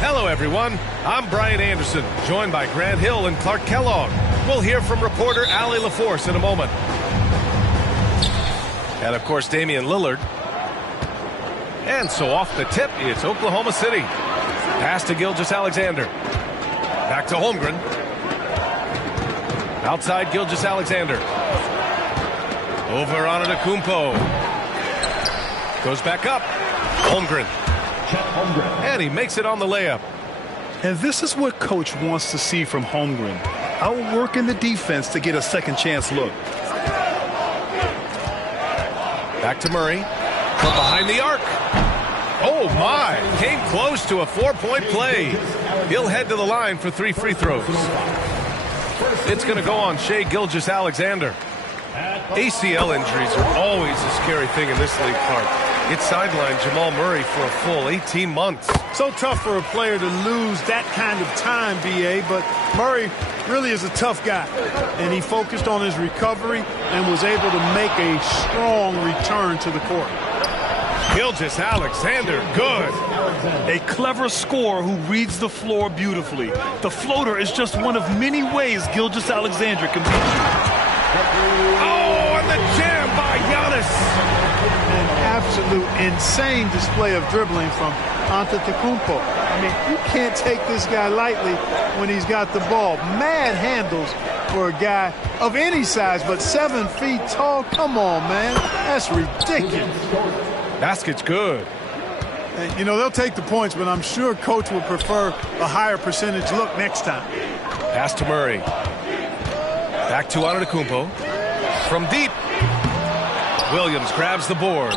Hello, everyone. I'm Brian Anderson, joined by Grant Hill and Clark Kellogg. We'll hear from reporter Allie LaForce in a moment. And, of course, Damian Lillard. And so off the tip, it's Oklahoma City. Pass to Gilgeous-Alexander. Back to Holmgren. Outside Gilgeous-Alexander. Over on Antetokounmpo. Goes back up. Holmgren. And he makes it on the layup. And this is what coach wants to see from Holmgren. Outworking the defense to get a second chance look. Back to Murray. From behind the arc. Oh, my. Came close to a 4-point play. He'll head to the line for 3 free throws. It's going to go on Shai Gilgeous-Alexander. ACL injuries are always a scary thing in this league, Clark. It sidelined Jamal Murray for a full 18 months. So tough for a player to lose that kind of time, B.A., but Murray really is a tough guy. And he focused on his recovery and was able to make a strong return to the court. Gilgeous-Alexander, good. A clever scorer who reads the floor beautifully. The floater is just one of many ways Gilgeous-Alexander can beat you. Oh, and the jam by Giannis. An absolute insane display of dribbling from Antetokounmpo. I mean, you can't take this guy lightly when he's got the ball. Mad handles for a guy of any size, but 7 feet tall. Come on, man. That's ridiculous. Basket's good. And, you know, they'll take the points, but I'm sure coach would prefer a higher percentage look next time. Pass to Murray. Back to Antetokounmpo. From deep. Williams grabs the board.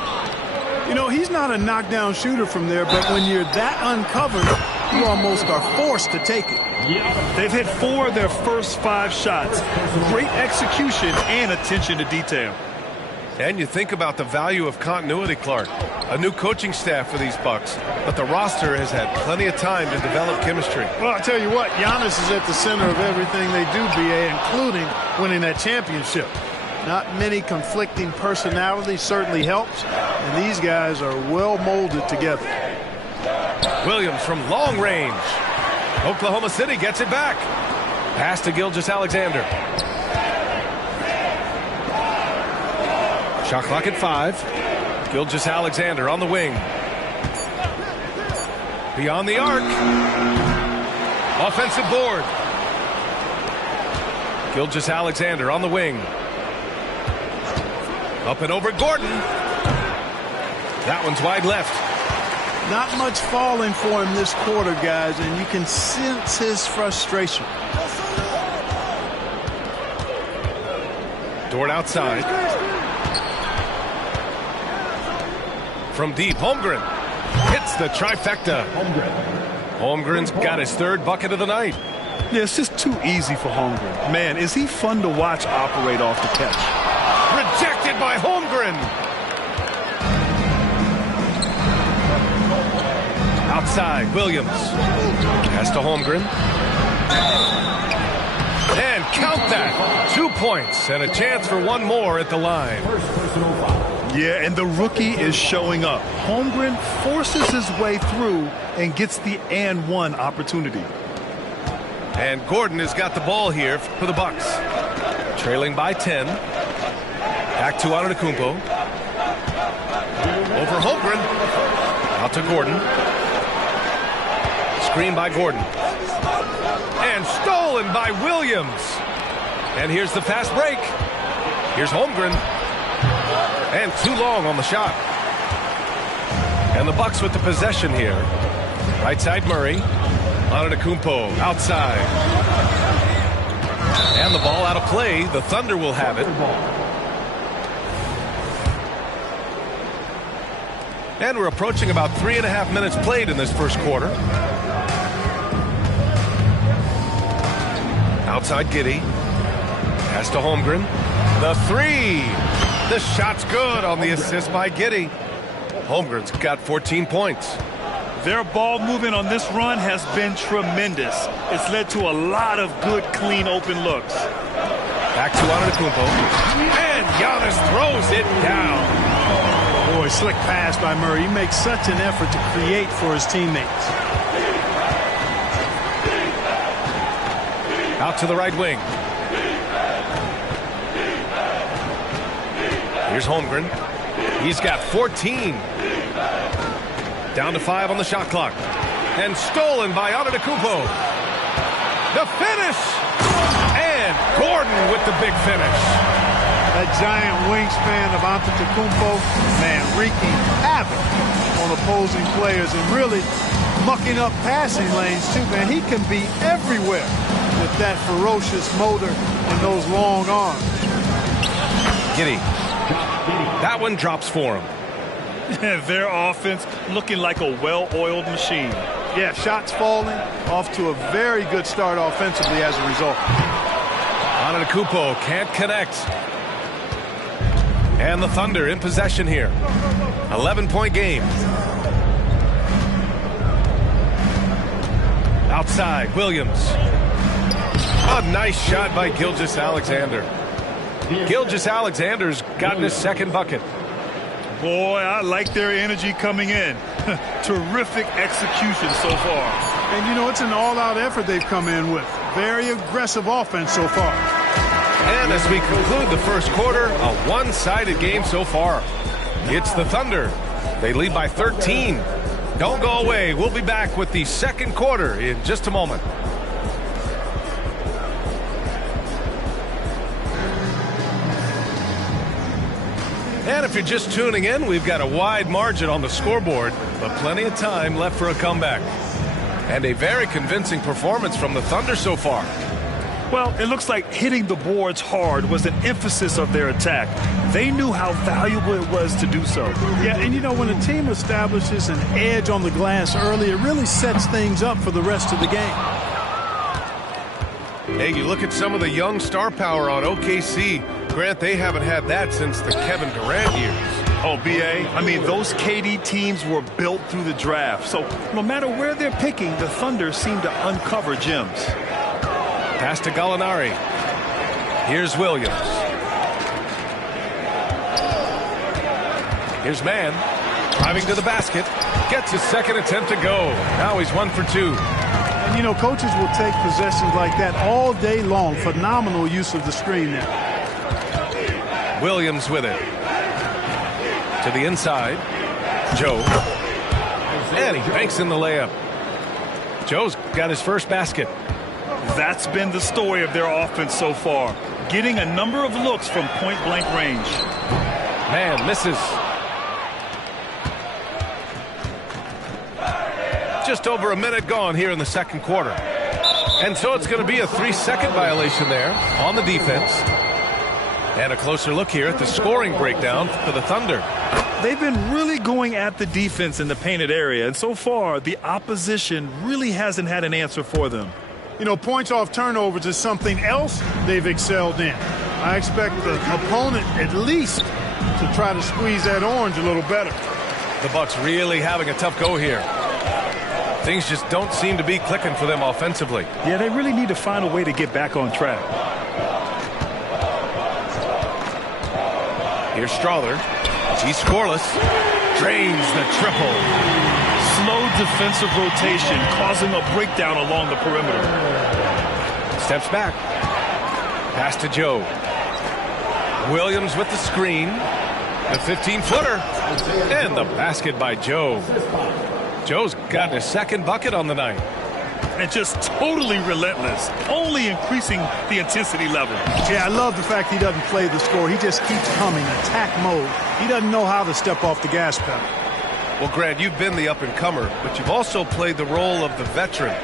You know, he's not a knockdown shooter from there, but when you're that uncovered, you almost are forced to take it. They've hit 4 of their first 5 shots. Great execution and attention to detail. And you think about the value of continuity, Clark. A new coaching staff for these Bucks, but the roster has had plenty of time to develop chemistry. Well, I'll tell you what, Giannis is at the center of everything they do, B.A., including winning that championship. Not many conflicting personalities certainly helps, and these guys are well molded together. Williams from long range. Oklahoma City gets it back. Pass to Gilgeous-Alexander. Shot clock at 5. Gilgeous-Alexander on the wing. Beyond the arc. Offensive board. Gilgeous-Alexander on the wing. Up and over Gordon. That one's wide left. Not much falling for him this quarter, guys, and you can sense his frustration. Dort outside. From deep, Holmgren hits the trifecta. Holmgren's got his 3rd bucket of the night. Yeah, it's just too easy for Holmgren. Man, is he fun to watch operate off the catch. Rejected by Holmgren. Outside, Williams. Pass to Holmgren. And count that. 2 points and a chance for one more at the line. Yeah, and the rookie is showing up. Holmgren forces his way through and gets the and one opportunity. And Gordon has got the ball here for the Bucks. Trailing by 10. Back to Antetokounmpo. Over Holmgren. Out to Gordon. Screen by Gordon. And stolen by Williams. And here's the fast break. Here's Holmgren. And too long on the shot. And the Bucks with the possession here. Right side Murray. Antetokounmpo outside. And the ball out of play. The Thunder will have it. And we're approaching about 3.5 minutes played in this first quarter. Outside Giddey. Pass to Holmgren. The three. The shot's good on the assist by Giddey. Holmgren's got 14 points. Their ball movement on this run has been tremendous. It's led to a lot of good, clean, open looks. Back to Antetokounmpo. And Giannis throws it down. Boy, slick pass by Murray. He makes such an effort to create for his teammates. Out to the right wing. Here's Holmgren. He's got 14. Down to 5 on the shot clock. And stolen by Antetokounmpo. The finish! And Gordon with the big finish. That giant wingspan of Antetokounmpo, man, wreaking havoc on opposing players and really mucking up passing lanes too, man. He can be everywhere with that ferocious motor and those long arms. Giddey. That one drops for him. Their offense looking like a well-oiled machine. Yeah, shots falling, off to a very good start offensively as a result. Antetokounmpo can't connect. And the Thunder in possession here. 11-point game. Outside, Williams. A nice shot by Gilgeous-Alexander. Gilgeous-Alexander's gotten his second bucket. Boy, I like their energy coming in. Terrific execution so far. And, you know, it's an all-out effort they've come in with. Very aggressive offense so far. And as we conclude the first quarter, a one-sided game so far. It's the Thunder. They lead by 13. Don't go away. We'll be back with the second quarter in just a moment. And if you're just tuning in, we've got a wide margin on the scoreboard, but plenty of time left for a comeback. And a very convincing performance from the Thunder so far. Well, it looks like hitting the boards hard was an emphasis of their attack. They knew how valuable it was to do so. Yeah, and you know, when a team establishes an edge on the glass early, it really sets things up for the rest of the game. Hey, you look at some of the young star power on OKC. Grant, they haven't had that since the Kevin Durant years. Oh, B.A., I mean, those KD teams were built through the draft. So no matter where they're picking, the Thunder seem to uncover gems. Pass to Gallinari. Here's Williams. Here's Mann. Driving to the basket. Gets his second attempt to go. Now he's 1 for 2. And, you know, coaches will take possessions like that all day long. Phenomenal use of the screen there. Williams with it. To the inside. Joe. And he banks in the layup. Joe's got his first basket. That's been the story of their offense so far. Getting a number of looks from point-blank range. Man misses. Just over a minute gone here in the second quarter. And so it's going to be a 3-second violation there on the defense. And a closer look here at the scoring breakdown for the Thunder. They've been really going at the defense in the painted area, and so far the opposition really hasn't had an answer for them. You know, points off turnovers is something else they've excelled in. I expect the opponent at least to try to squeeze that orange a little better. The Bucks really having a tough go here. Things just don't seem to be clicking for them offensively. Yeah, they really need to find a way to get back on track. Here's Strother. He's scoreless. Drains the triple. Slow defensive rotation, causing a breakdown along the perimeter. Steps back. Pass to Joe. Williams with the screen. The 15-footer. And the basket by Joe. Joe's gotten his second bucket on the night. And just totally relentless, only increasing the intensity level. Yeah, I love the fact he doesn't play the score. He just keeps coming, attack mode. He doesn't know how to step off the gas pedal. Well, Grant, you've been the up-and-comer, but you've also played the role of the veteran.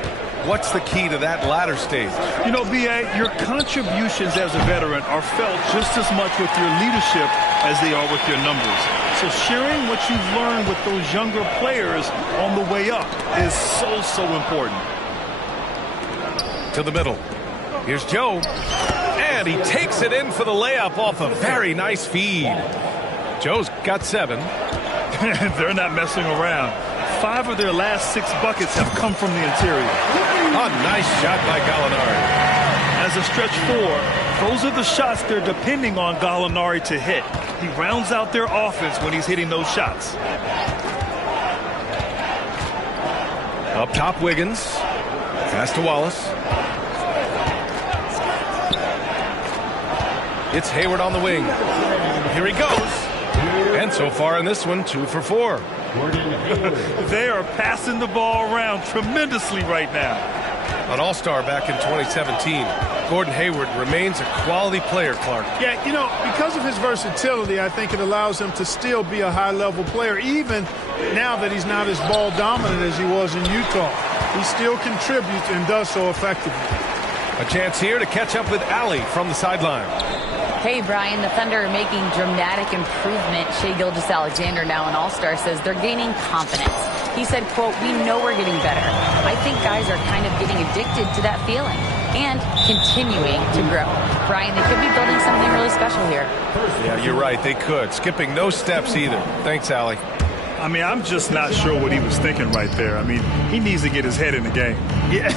What's the key to that latter stage? You know, B.A., your contributions as a veteran are felt just as much with your leadership as they are with your numbers. So sharing what you've learned with those younger players on the way up is so important. To the middle. Here's Joe. And he takes it in for the layup off a very nice feed. Joe's got 7. They're not messing around. 5 of their last 6 buckets have come from the interior. A nice shot by Gallinari. As a stretch 4, those are the shots they're depending on Gallinari to hit. He rounds out their offense when he's hitting those shots. Up top, Wiggins. Pass to Wallace. It's Hayward on the wing. Here he goes. And so far in this one, 2 for 4. They are passing the ball around tremendously right now. An all-star back in 2017. Gordon Hayward remains a quality player, Clark. Yeah, you know, because of his versatility, I think it allows him to still be a high-level player, even now that he's not as ball-dominant as he was in Utah. He still contributes and does so effectively. A chance here to catch up with Allie from the sideline. Hey, Brian, the Thunder are making dramatic improvement. Shai Gilgeous-Alexander, now an all-star, says they're gaining confidence. He said, quote, "We know we're getting better. I think guys are kind of getting addicted to that feeling and continuing to grow." Brian, they could be building something really special here. Yeah, you're right. They could. Skipping no steps either. Thanks, Allie. I mean, I'm just not sure what he was thinking right there. I mean, he needs to get his head in the game. Yeah,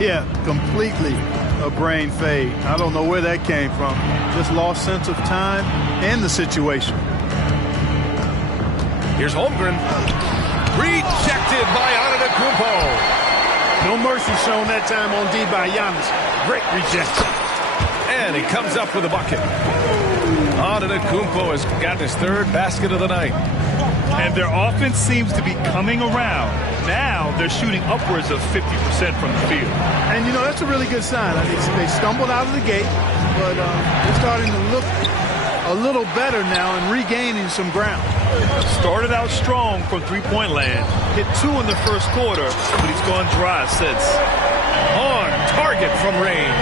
yeah, completely a brain fade. I don't know where that came from. Just lost sense of time and the situation. Here's Holmgren. Rejected by Antetokounmpo. No mercy shown that time on D by Giannis. Great rejection. And he comes up with a bucket. Antetokounmpo has gotten his 3rd basket of the night. And their offense seems to be coming around. Now they're shooting upwards of 50% from the field. And, you know, that's a really good sign. I think they stumbled out of the gate, but they're starting to look a little better now and regaining some ground. Started out strong from three-point land. Hit 2 in the first quarter, but he's gone dry since. On target from range.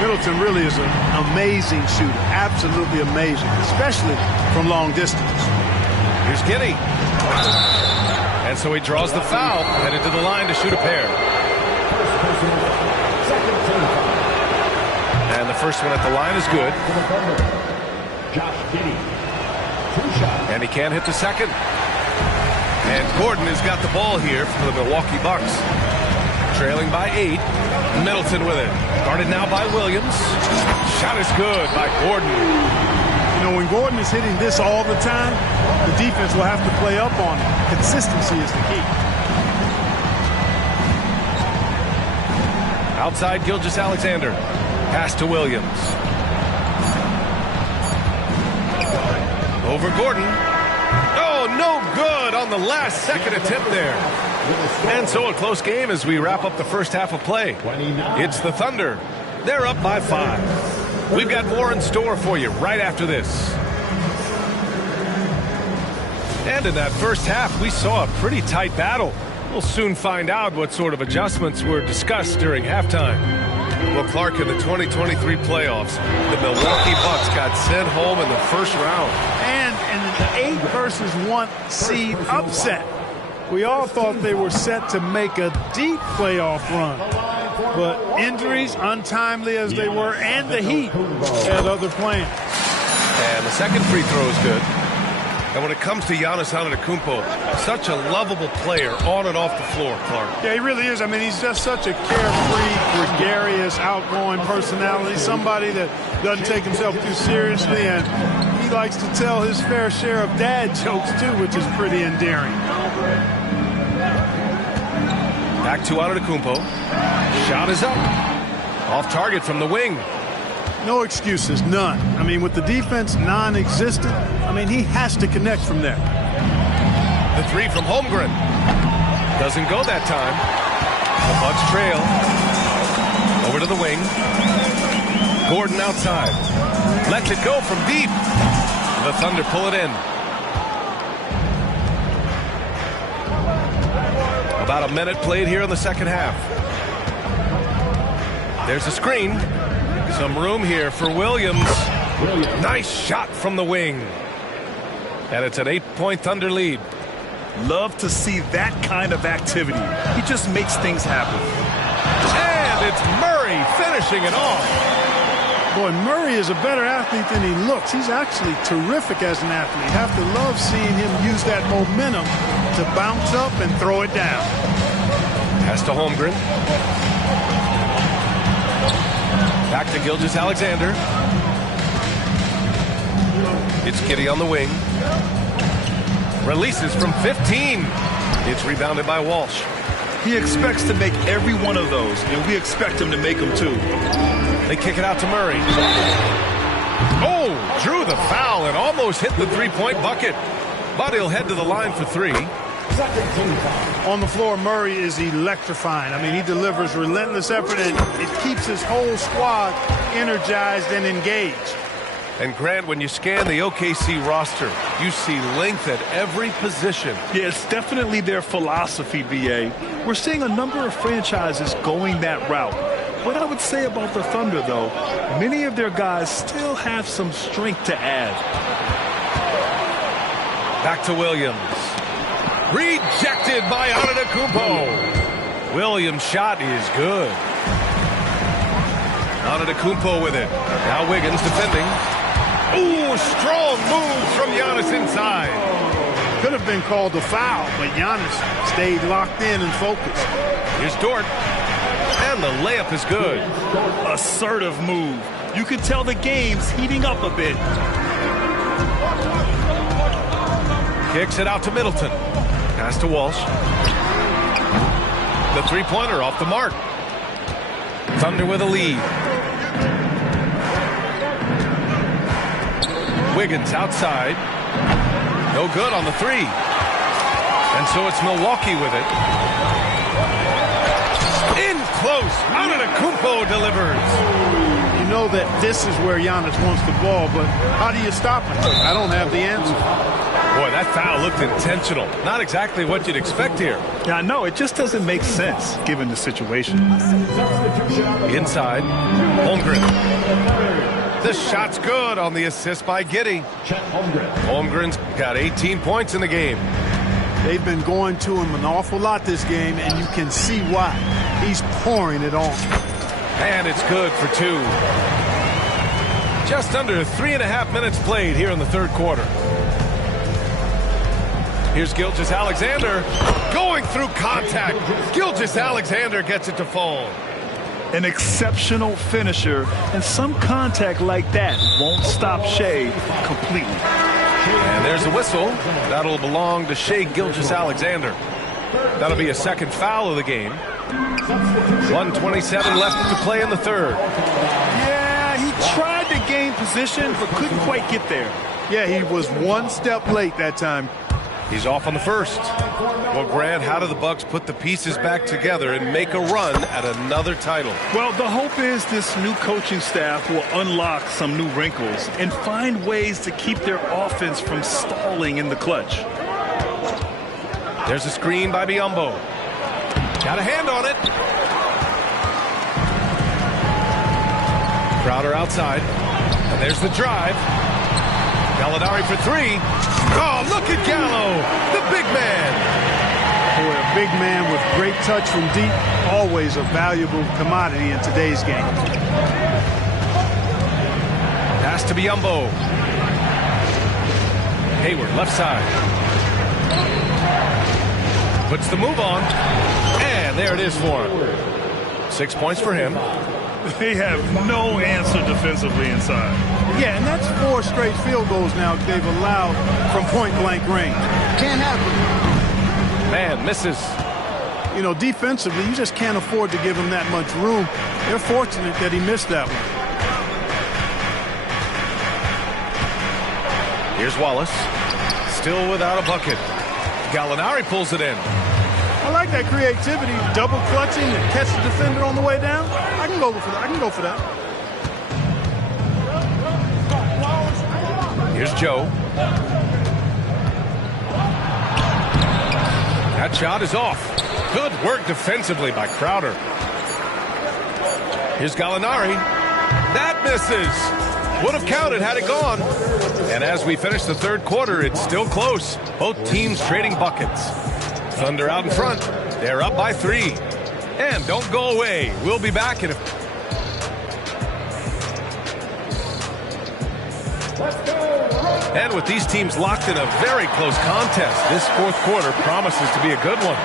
Middleton really is an amazing shooter. Absolutely amazing, especially from long distance. Here's Giddey. And so he draws the foul, headed to the line to shoot a pair. And the first one at the line is good. And he can't hit the second. And Gordon has got the ball here for the Milwaukee Bucks. Trailing by 8. Middleton with it. Guarded now by Williams. Shot is good by Gordon. You know, when Gordon is hitting this all the time, the defense will have to play up on it. Consistency is the key. Outside Gilgeous-Alexander. Pass to Williams. Over Gordon. Oh, no good on the last second attempt there. And so a close game as we wrap up the first half of play. It's the Thunder. They're up by 5. We've got more in store for you right after this. And in that first half, we saw a pretty tight battle. We'll soon find out what sort of adjustments were discussed during halftime. Well, Clark, in the 2023 playoffs, the Milwaukee Bucks got sent home in the first round. And in an 8 versus 1 seed upset. We all thought they were set to make a deep playoff run. But injuries, untimely as they were, and the Heat had other plans. And the second free throw is good. And when it comes to Giannis Antetokounmpo, such a lovable player on and off the floor, Clark. Yeah, he really is. I mean, he's just such a carefree, gregarious, outgoing personality, somebody that doesn't take himself too seriously, and he likes to tell his fair share of dad jokes, too, which is pretty endearing. Back to Antetokounmpo. Shot is up. Off target from the wing. No excuses, none. I mean, with the defense non-existent, I mean, he has to connect from there. The three from Holmgren. Doesn't go that time. The Bucks trail. Over to the wing. Gordon outside. Lets it go from deep. The Thunder pull it in. About a minute played here in the second half. There's a screen. Some room here for Williams. Nice shot from the wing. And it's an 8-point Thunder lead. Love to see that kind of activity. He just makes things happen. And it's Murray finishing it off. Boy, Murray is a better athlete than he looks. He's actually terrific as an athlete. You have to love seeing him use that momentum to bounce up and throw it down. Pass to Holmgren. Back to Gilgeous-Alexander. It's Giddey on the wing. Releases from 15. It's rebounded by Walsh. He expects to make every one of those, and we expect him to make them too. They kick it out to Murray. Oh, drew the foul and almost hit the three-point bucket. But he'll head to the line for three. On the floor, Murray is electrifying. I mean, he delivers relentless effort, and it keeps his whole squad energized and engaged. And Grant, when you scan the OKC roster, you see length at every position. Yeah, it's definitely their philosophy, B.A. We're seeing a number of franchises going that route. What I would say about the Thunder, though, many of their guys still have some strength to add. Back to Williams. Rejected by Antetokounmpo. Williams' shot is good. Antetokounmpo with it. Now Wiggins defending. Ooh, strong move from Giannis inside. Could have been called a foul, but Giannis stayed locked in and focused. Here's Dort. And the layup is good. Assertive move. You can tell the game's heating up a bit. Kicks it out to Middleton. Pass to Walsh. The three-pointer off the mark. Thunder with a lead. Wiggins outside. No good on the three. And so it's Milwaukee with it. In close. Antetokounmpo delivers. You know that this is where Giannis wants the ball, but how do you stop him? I don't have the answer. Boy, that foul looked intentional. Not exactly what you'd expect here. Yeah, I know. It just doesn't make sense given the situation. Inside. Holmgren. The shot's good on the assist by Giddey. Holmgren's got 18 points in the game. They've been going to him an awful lot this game, and you can see why. He's pouring it on. And it's good for two. Just under 3.5 minutes played here in the third quarter. Here's Gilgeous-Alexander going through contact. Gilgeous-Alexander gets it to fall. An exceptional finisher, and some contact like that won't stop Shea completely. And there's the whistle. That'll belong to Shea Gilgeous-Alexander. That'll be a second foul of the game. 1:27 left to play in the third. Yeah, he tried to gain position, but couldn't quite get there. Yeah, he was one step late that time. He's off on the first. Well, Grant, how do the Bucks put the pieces back together and make a run at another title? Well, the hope is this new coaching staff will unlock some new wrinkles and find ways to keep their offense from stalling in the clutch. There's a screen by Biyombo. Got a hand on it. Crowder outside. And there's the drive. Gallinari for three. Oh, look at Gallo, the big man. Boy, a big man with great touch from deep, always a valuable commodity in today's game. Pass to Biyombo. Hayward, left side. Puts the move on. And there it is for him. 6 points for him. They have no answer defensively inside. Yeah, and that's 4 straight field goals now they've allowed from point-blank range. Can't happen. Man, misses. You know, defensively, you just can't afford to give him that much room. They're fortunate that he missed that one. Here's Wallace. Still without a bucket. Gallinari pulls it in. I like that creativity, double clutching and catch the defender on the way down. I can go for that. I can go for that. Here's Joe. That shot is off. Good work defensively by Crowder. Here's Gallinari. That misses. Would have counted had it gone. And as we finish the third quarter, it's still close. Both teams trading buckets. Thunder out in front. They're up by 3. And don't go away. We'll be back in a... And with these teams locked in a very close contest, this fourth quarter promises to be a good one.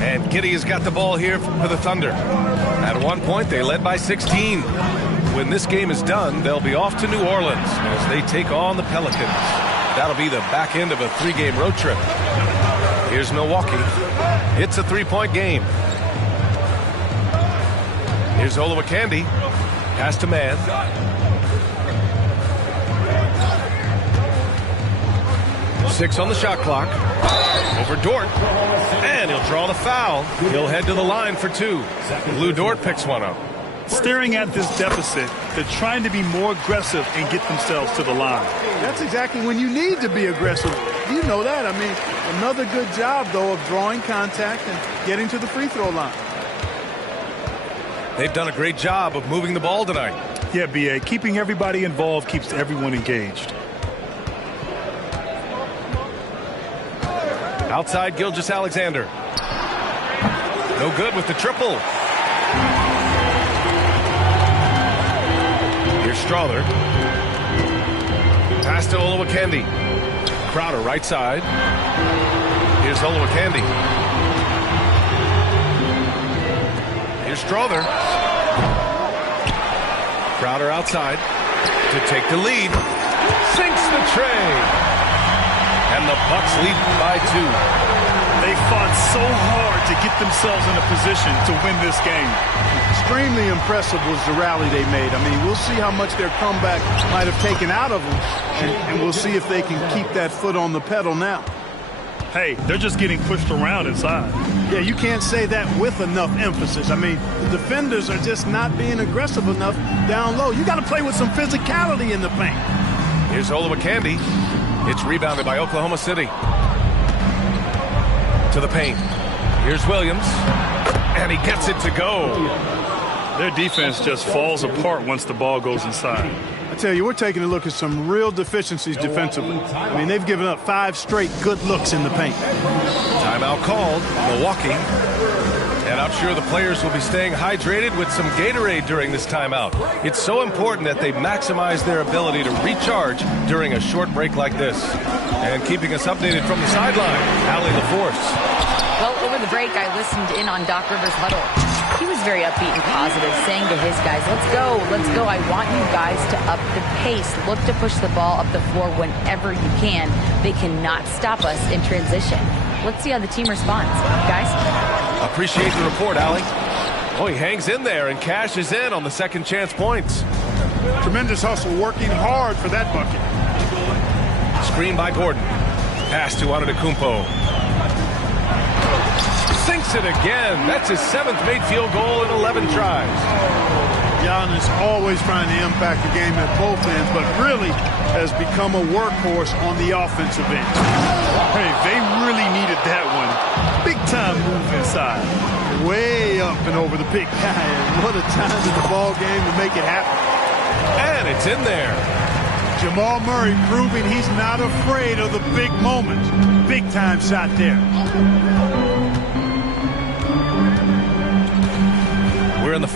And Giddey has got the ball here for the Thunder. At one point, they led by 16. When this game is done, they'll be off to New Orleans as they take on the Pelicans. That'll be the back end of a 3-game road trip. Here's Milwaukee. It's a 3-point game. Here's Olowokandi. Pass to man. Six on the shot clock. Over Dort. And he'll draw the foul. He'll head to the line for 2. Lou Dort picks one up. Staring at this deficit, they're trying to be more aggressive and get themselves to the line. That's exactly when you need to be aggressive. You know that. I mean, another good job, though, of drawing contact and getting to the free throw line. They've done a great job of moving the ball tonight. Yeah, B.A. Keeping everybody involved keeps everyone engaged. Outside Gilgeous-Alexander. No good with the triple. Here's Strother. Pass to Olowokandi. Crowder right side. Here's Olowokandi. Here's Strother. Crowder outside to take the lead. Sinks the tray. And the Bucks lead by 2. They fought so hard to get themselves in a position to win this game. Extremely impressive was the rally they made. I mean, we'll see how much their comeback might have taken out of them, and we'll see if they can keep that foot on the pedal now. Hey, they're just getting pushed around inside. Yeah, you can't say that with enough emphasis. I mean, the defenders are just not being aggressive enough down low. You got to play with some physicality in the paint. Here's Olowokandi. It's rebounded by Oklahoma City. To the paint. Here's Williams. And he gets it to go. Their defense just falls apart once the ball goes inside. I tell you, we're taking a look at some real deficiencies defensively. I mean, they've given up 5 straight good looks in the paint. Timeout called. Milwaukee. And I'm sure the players will be staying hydrated with some Gatorade during this timeout. It's so important that they maximize their ability to recharge during a short break like this. And keeping us updated from the sideline, Allie LaForce. Well, over the break, I listened in on Doc Rivers' huddle. He was very upbeat and positive, saying to his guys, let's go. I want you guys to up the pace. Look to push the ball up the floor whenever you can. They cannot stop us in transition. Let's see how the team responds. Guys? Appreciate the report, Allie. Oh, he hangs in there and cashes in on the second chance points. Tremendous hustle, working hard for that bucket. Screen by Gordon. Pass to Antetokounmpo. Sinks it again. That's his 7th made field goal in 11 tries. Giannis always trying to impact the game at both ends, but really has become a workhorse on the offensive end. Hey, they really needed that one. Big time move inside. Way up and over the big guy. And what a time in the ball game to make it happen. And it's in there. Jamal Murray proving he's not afraid of the big moments. Big time shot there.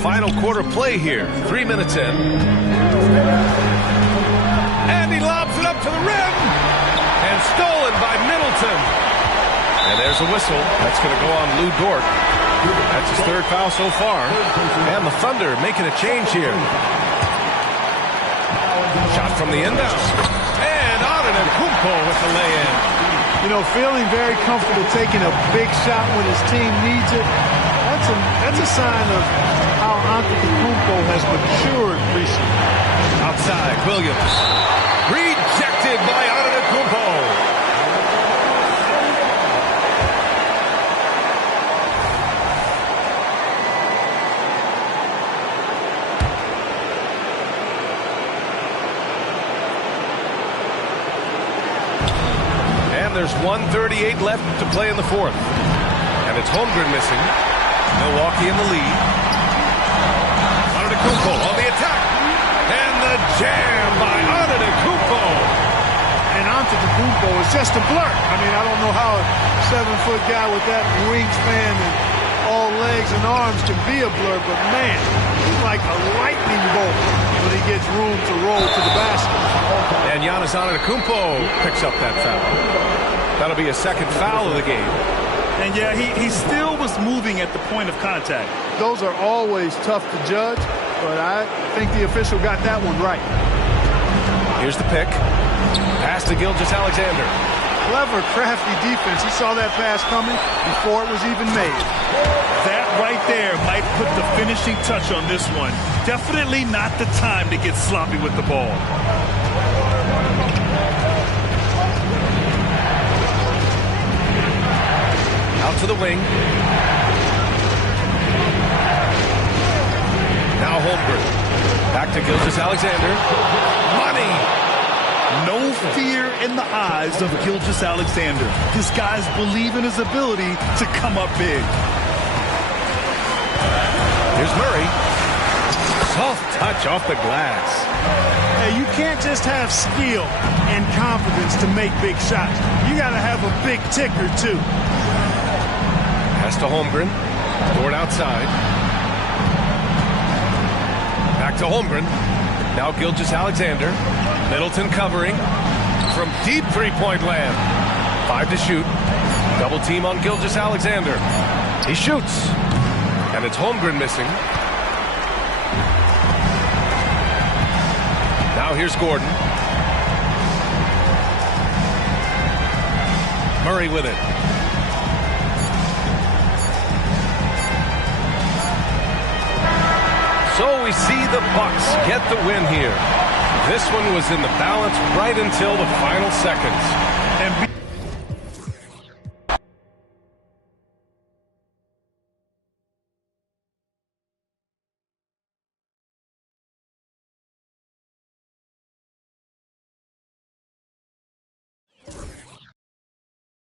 final quarter play here. 3 minutes in. And he lobs it up to the rim. And stolen by Middleton. And there's a whistle. That's going to go on Lou Dort. That's his third foul so far. And the Thunder making a change here. Shot from the inbound. And Antetokounmpo with the lay-in. You know, feeling very comfortable taking a big shot when his team needs it. That's a sign of how Antetokounmpo has matured recently. Outside, Williams. Rejected by Antetokounmpo. There's 1:38 left to play in the fourth. And it's Holmgren missing. Milwaukee in the lead. Antetokounmpo on the attack. And the jam by Antetokounmpo. And Antetokounmpo is just a blur. I mean, I don't know how a 7-foot guy with that wingspan and all legs and arms can be a blur, but man, he's like a lightning bolt when he gets room to roll to the basket. And Giannis Antetokounmpo picks up that foul. That'll be a second foul of the game. And yeah, he still was moving at the point of contact. Those are always tough to judge, but I think the official got that one right. Here's the pick. Pass to Gilgeous-Alexander. Clever, crafty defense. He saw that pass coming before it was even made. That right there might put the finishing touch on this one. Definitely not the time to get sloppy with the ball. Out to the wing. Now Holmgren. Back to Gilgeous-Alexander. Money! No fear in the eyes of Gilgeous-Alexander. This guy's believe in his ability to come up big. Here's Murray. Soft touch off the glass. Hey, you can't just have skill and confidence to make big shots. You got to have a big ticker, too. Pass to Holmgren. Dort outside. Back to Holmgren. Now Gilgeous-Alexander. Middleton covering from deep three-point land. 5 to shoot. Double team on Gilgeous-Alexander. He shoots. And it's Holmgren missing. Now here's Gordon. Murray with it. So we see the Bucks get the win here. This one was in the balance right until the final seconds. And